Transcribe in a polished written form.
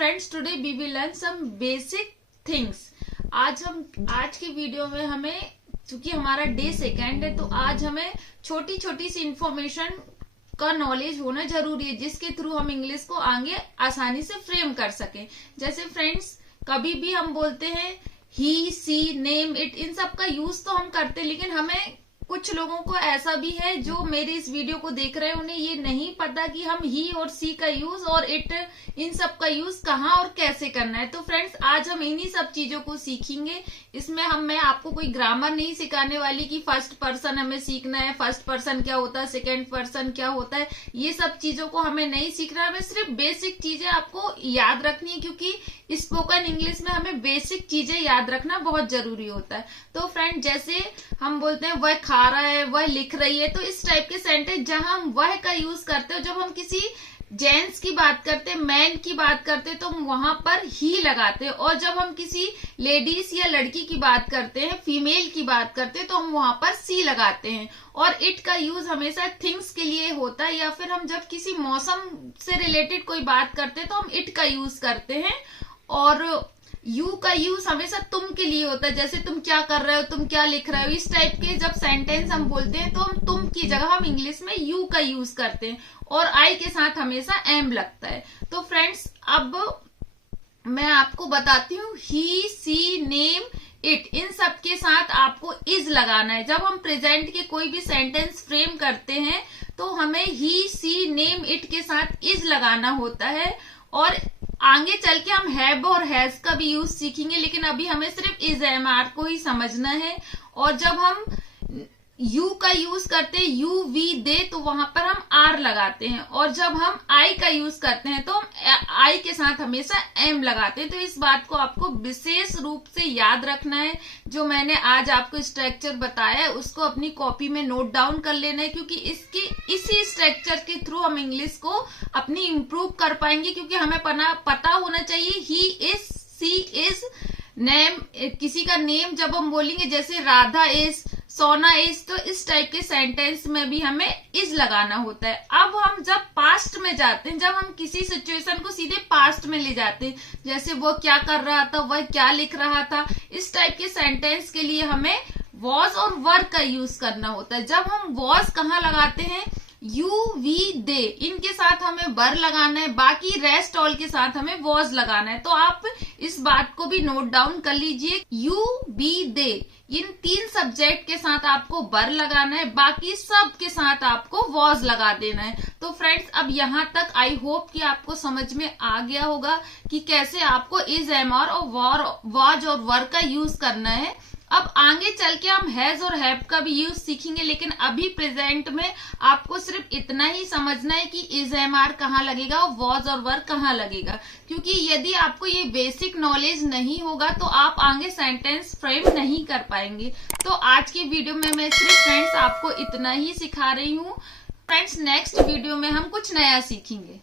Friends, today we will learn some basic things. आज की video में हमें, चूंकि हमारा डे सेकेंड है, तो आज हमें छोटी छोटी सी इंफॉर्मेशन का नॉलेज होना जरूरी है, जिसके थ्रू हम इंग्लिश को आगे आसानी से फ्रेम कर सकें। जैसे फ्रेंड्स, कभी भी हम बोलते हैं ही, सी, नेम, इट, इन सब का यूज तो हम करते हैं, लेकिन हमें कुछ लोगों को ऐसा भी है जो मेरी इस वीडियो को देख रहे हैं, उन्हें ये नहीं पता कि हम ही और सी का यूज और इट, इन सब का यूज कहाँ और कैसे करना है। तो फ्रेंड्स, आज हम इन्हीं सब चीजों को सीखेंगे। इसमें मैं आपको कोई ग्रामर नहीं सिखाने वाली कि फर्स्ट पर्सन हमें सीखना है, फर्स्ट पर्सन क्या होता है, सेकेंड पर्सन क्या होता है, ये सब चीजों को हमें नहीं सीखना है। हमें सिर्फ बेसिक चीजें आपको याद रखनी है, क्योंकि स्पोकन इंग्लिश में हमें बेसिक चीजें याद रखना बहुत जरूरी होता है। तो फ्रेंड, जैसे हम बोलते हैं वह खा रहा है, वह लिख रही है, तो इस टाइप के सेंटेंस जहां हम वह का यूज करते हो, जब हम किसी जेंट्स की बात करते हैं, मैन की बात करते हैं, तो हम वहां पर ही लगाते हैं। और जब हम किसी लेडीज या लड़की की बात करते हैं, फीमेल की बात करते हैं, तो हम वहां पर सी लगाते हैं। और इट का यूज हमेशा थिंग्स के लिए होता है, या फिर हम जब किसी मौसम से रिलेटेड कोई बात करते हैं तो हम इट का यूज करते हैं। और यू का यूज हमेशा तुम के लिए होता है, जैसे तुम क्या कर रहे हो, तुम क्या लिख रहे हो, इस टाइप के जब सेंटेंस हम बोलते हैं तो हम तुम की जगह हम इंग्लिश में यू का यूज करते हैं, और आई के साथ हमेशा एम लगता है। तो फ्रेंड्स, अब मैं आपको बताती हूँ, ही, सी, नेम, इट, इन सब के साथ आपको इज लगाना है। जब हम प्रेजेंट के कोई भी सेंटेंस फ्रेम करते हैं तो हमें ही, सी, नेम, इट के साथ इज लगाना होता है। और आगे चल के हम हैव और हैज का भी यूज सीखेंगे, लेकिन अभी हमें सिर्फ इज, एम, आर को ही समझना है। और जब हम यू का यूज करते हैं, यू, वी, दे, तो वहां पर हम आर लगाते हैं। और जब हम आई का यूज करते हैं तो हम आई के साथ हमेशा एम लगाते हैं। तो इस बात को आपको विशेष रूप से याद रखना है। जो मैंने आज आपको स्ट्रक्चर बताया है, उसको अपनी कॉपी में नोट डाउन कर लेना है, क्योंकि इसी स्ट्रक्चर के थ्रू हम इंग्लिश को अपनी इम्प्रूव कर पाएंगे। क्योंकि हमें पता होना चाहिए he is, she is, name, किसी का नेम जब हम बोलेंगे, जैसे राधा इज, सोना इज, तो इस टाइप के सेंटेंस में भी हमें इज लगाना होता है। अब हम जब पास्ट में जाते हैं, जब हम किसी सिचुएशन को सीधे पास्ट में ले जाते हैं, जैसे वो क्या कर रहा था, वह क्या लिख रहा था, इस टाइप के सेंटेंस के लिए हमें वॉज और वर का यूज करना होता है। जब हम वॉज कहाँ लगाते हैं, यू, वी, दे, इनके साथ हमें वर लगाना है, बाकी रेस्ट ऑल के साथ हमें वॉज लगाना है। तो आप इस बात को भी नोट डाउन कर लीजिए, यू, वी, दे, इन तीन सब्जेक्ट के साथ आपको वर लगाना है, बाकी सब के साथ आपको वॉज लगा देना है। तो फ्रेंड्स, अब यहाँ तक आई होप कि आपको समझ में आ गया होगा कि कैसे आपको इज, एम, आर और वॉज और वर का यूज करना है। अब आगे चल के हम हैज और हैव का भी यूज सीखेंगे, लेकिन अभी प्रेजेंट में आपको सिर्फ इतना ही समझना है कि इज, एम, आर कहाँ लगेगा और वॉज और वर कहाँ लगेगा। क्योंकि यदि आपको ये बेसिक नॉलेज नहीं होगा तो आप आगे सेंटेंस फ्रेम नहीं कर पाएंगे। तो आज की वीडियो में मैं सिर्फ फ्रेंड्स आपको इतना ही सिखा रही हूँ। फ्रेंड्स, नेक्स्ट वीडियो में हम कुछ नया सीखेंगे।